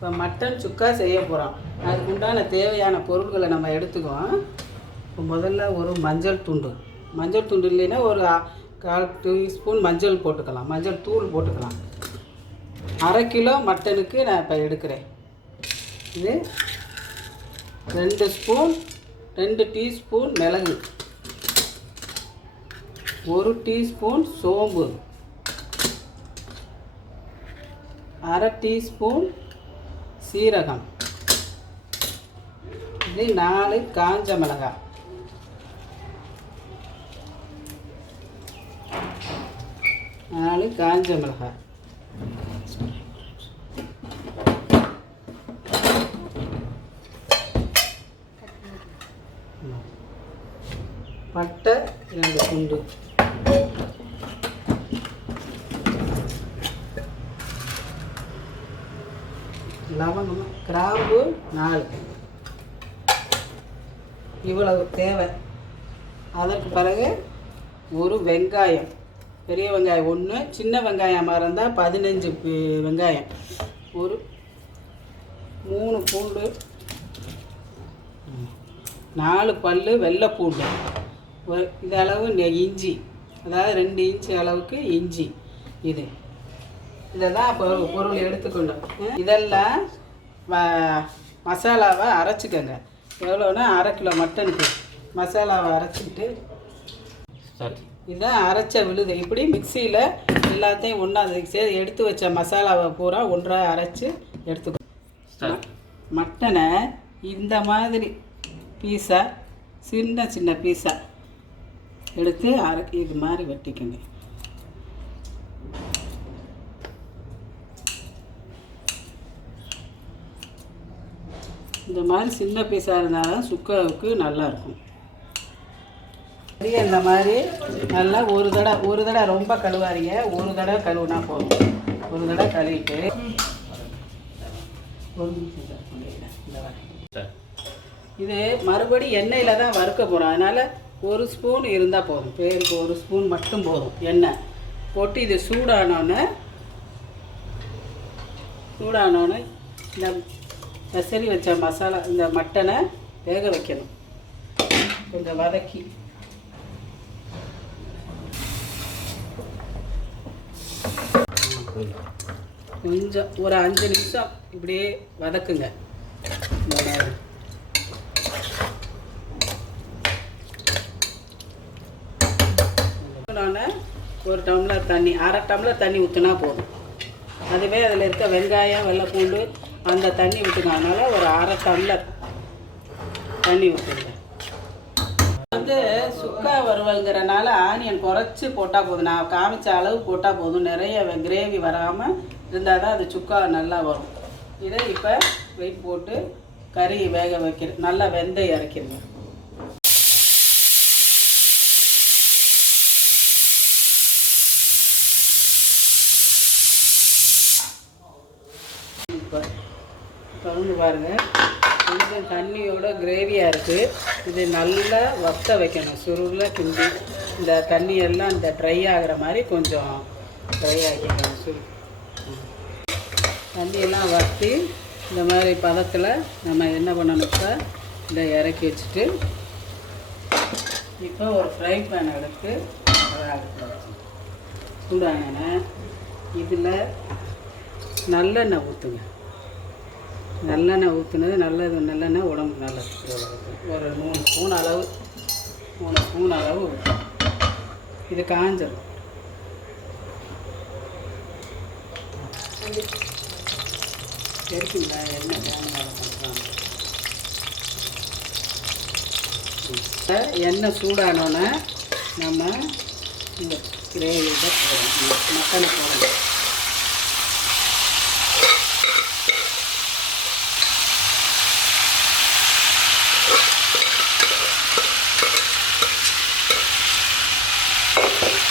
இப்போ மட்டன் சுக்கா செய்ய போகிறோம் அதுக்கு உண்டான தேவையான பொருட்களை நம்ம எடுத்துக்குவோம். இப்போ முதல்ல ஒரு மஞ்சள் துண்டு. மஞ்சள் துண்டு இல்லைன்னா ஒரு கால் டீஸ்பூன் மஞ்சள் போட்டுக்கலாம். மஞ்சள் தூள் போட்டுக்கலாம். அரை கிலோ மட்டனுக்கு நான் இப்போ எடுக்கிறேன். இது ரெண்டு ஸ்பூன் ரெண்டு டீஸ்பூன் மிளகு. ஒரு டீஸ்பூன் சோம்பு. அரை டீஸ்பூன் சீரகம். இது நாலு காஞ்ச மிளகாய். நாலு காஞ்ச மிளகாய். பட்டை ரெண்டு துண்டு. லவங்கம் கிராம்பு நாலு. இவ்வளவு தேவை. அதற்கு பிறகு ஒரு வெங்காயம். பெரிய வெங்காயம் ஒன்று சின்ன வெங்காயமாக இருந்தால் பதினஞ்சு வெங்காயம். ஒரு மூணு பூண்டு நாலு பல் வெள்ளை பூண்டு ஒரு இந்த அளவு இஞ்சி. அதாவது ரெண்டு இன்ச்சு அளவுக்கு இஞ்சி. இது. இதை தான் பொருள் எடுத்துக்கணும் இதெல்லாம் மசாலாவை அரைச்சிக்கோங்க. எவ்வளோன்னா அரை கிலோ மட்டனுக்கு மசாலாவை அரைச்சிக்கிட்டு இதான் அரைச்ச விழுது. இப்படி மிக்சியில் எல்லாத்தையும் ஒன்றா சரி எடுத்து வச்ச மசாலாவை பூரா ஒன்றாக அரைச்சி எடுத்துக்கோ. மட்டனை இந்த மாதிரி பீஸா சின்ன சின்ன பீஸா எடுத்து அரை இது மாதிரி வெட்டிக்கோங்க. இந்த மாதிரி சின்ன பீஸாக இருந்தால் தான் சுக்காவுக்கு நல்லாயிருக்கும் சரியா இந்த மாதிரி நல்லா ஒரு தடவை ஒரு தடவை ரொம்ப கழுவாதீங்க. ஒரு தடவை கழுவுனா போதும். ஒரு தடவை கழுவிட்டு ஒரு நிமிஷம் சார், இந்த இது மறுபடி எண்ணெயில் தான் வறுக்க போகிறோம் அதனால் ஒரு ஸ்பூன் இருந்தால் போதும். பேருக்கு ஒரு ஸ்பூன் மட்டும் போதும். எண்ணெய். போட்டு இது சூடானோன்னே சூடானோன்னே இந்த பெசரி வச்ச மசாலா இந்த மட்டனை வேக வைக்கணும். கொஞ்சம் வதக்கி. கொஞ்சம் ஒரு அஞ்சு நிமிஷம் இப்படியே வதக்குங்க. ஒரு டம்ளர் தண்ணி அரை டம்ளர் தண்ணி ஊற்றினா போதும். அதுவே அதில் இருக்க வெங்காயம் வெள்ளைப்பூண்டு அந்த தண்ணி விட்டுங்க அதனால் ஒரு அரை டம்ளர் தண்ணி ஊற்றுங்க வந்து சுக்கா வறுவல்ங்கிறனால ஆனியன் குறைச்சி போட்டால் போதும். நான் காமிச்ச அளவு போட்டால் போதும். நிறைய கிரேவி வராமல் இருந்தால் தான் அது சுக்கா நல்லா வரும். இதை இப்போ வெயிட் போட்டு கறி வேக வைக்கிற நல்லா வெந்தயம் இறக்கிடுங்க திறந்து பாருங்கள் கொஞ்சம் தண்ணியோட கிரேவியாக இருக்குது இது நல்லா வத்த வைக்கணும். சுருளில் கிண்டி இந்த தண்ணியெல்லாம் இந்த ட்ரை ஆகிற மாதிரி கொஞ்சம் ட்ரை ஆக்கிக்கணும் சுரு தண்ணியெல்லாம் வற்றி இந்த மாதிரி பதத்தில் நம்ம என்ன பண்ணணும்ப்பா இதை இறக்கி வச்சுட்டு இப்போ ஒரு ஃப்ரை பேன் எடுத்து அதை இதில் நல்லெண்ணெய் ஊற்றுங்க நல்லெண்ணெய் ஊற்றுனது நல்லது நல்லெண்ணெய் உடம்புக்கு நல்லது. ஒரு மூணு ஸ்பூன் அளவு மூணு ஸ்பூன் அளவு இது காஞ்சிடும் இருக்குங்களா எண்ணெய் தேங்காய் பண்ணுறாங்க எண்ணெய் சூடானோன்னே நம்ம இந்த கிரேவி தான் போடணும். மட்டனை போடணும்.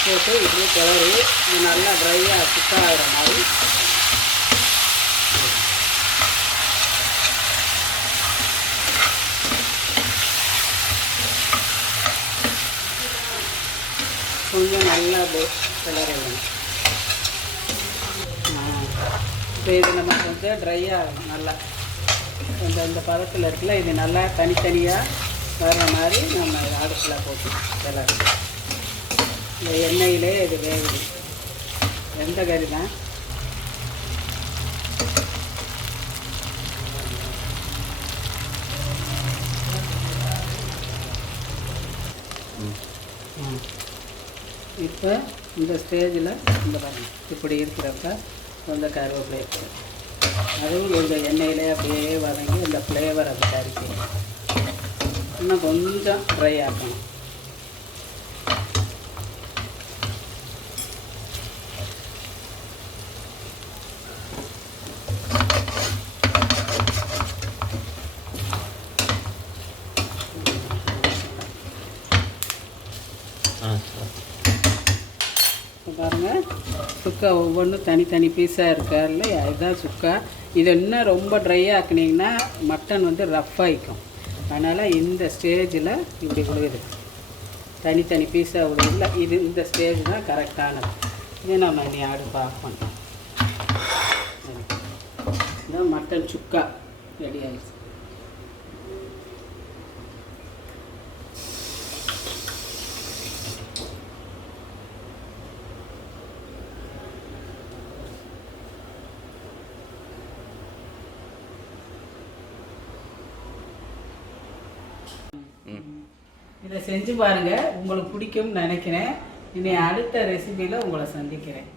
போட்டு இப்படி கிளறி இது நல்லா ட்ரையாக சுத்தாகிற மாதிரி. கொஞ்சம் நல்லா அப்படியே கிளறி விடணும் இப்போ இது நம்ம கொஞ்சம் ட்ரையாக நல்லா இந்த இந்த பதத்தில் இருக்குல்ல இது நல்லா தனித்தனியாக வர்ற மாதிரி நம்ம அடுப்பில் போட்டு கிளறி இந்த எண்ணெயிலே இது வேகுது. எந்த கறி தான். இப்போ இந்த ஸ்டேஜில் இந்த பாருங்க இப்படி இருக்கிறப்ப அந்த கருவேப்பிலை அதுவும் இந்த எண்ணெயிலே அப்படியே வதங்கி இந்த ஃப்ளேவர் அது கறிக்கு. இன்னும் கொஞ்சம் ட்ரை ஆக்கணும். பாருங்கள் சுக்கா ஒவ்வொன்றும் தனித்தனி பீஸாக இருக்கா இல்லையா? இதுதான் சுக்கா. இது இன்னும் ரொம்ப ட்ரை ஆக்குனீங்கன்னா மட்டன் வந்து ரஃப் ஆகிக்கும் அதனால் இந்த ஸ்டேஜில் இப்படி விழுகுது. தனித்தனி பீஸாக விழுகுதுல இது இந்த ஸ்டேஜ் தான் கரெக்டானது இது நம்ம இனி அடுப்பு ஆஃப் இதான் மட்டன் சுக்கா. ரெடி ஆயிடுச்சு. இதை செஞ்சு பாருங்கள் உங்களுக்கு பிடிக்கும்னு நினைக்கிறேன். இனி அடுத்த ரெசிபியில் உங்களை சந்திக்கிறேன்.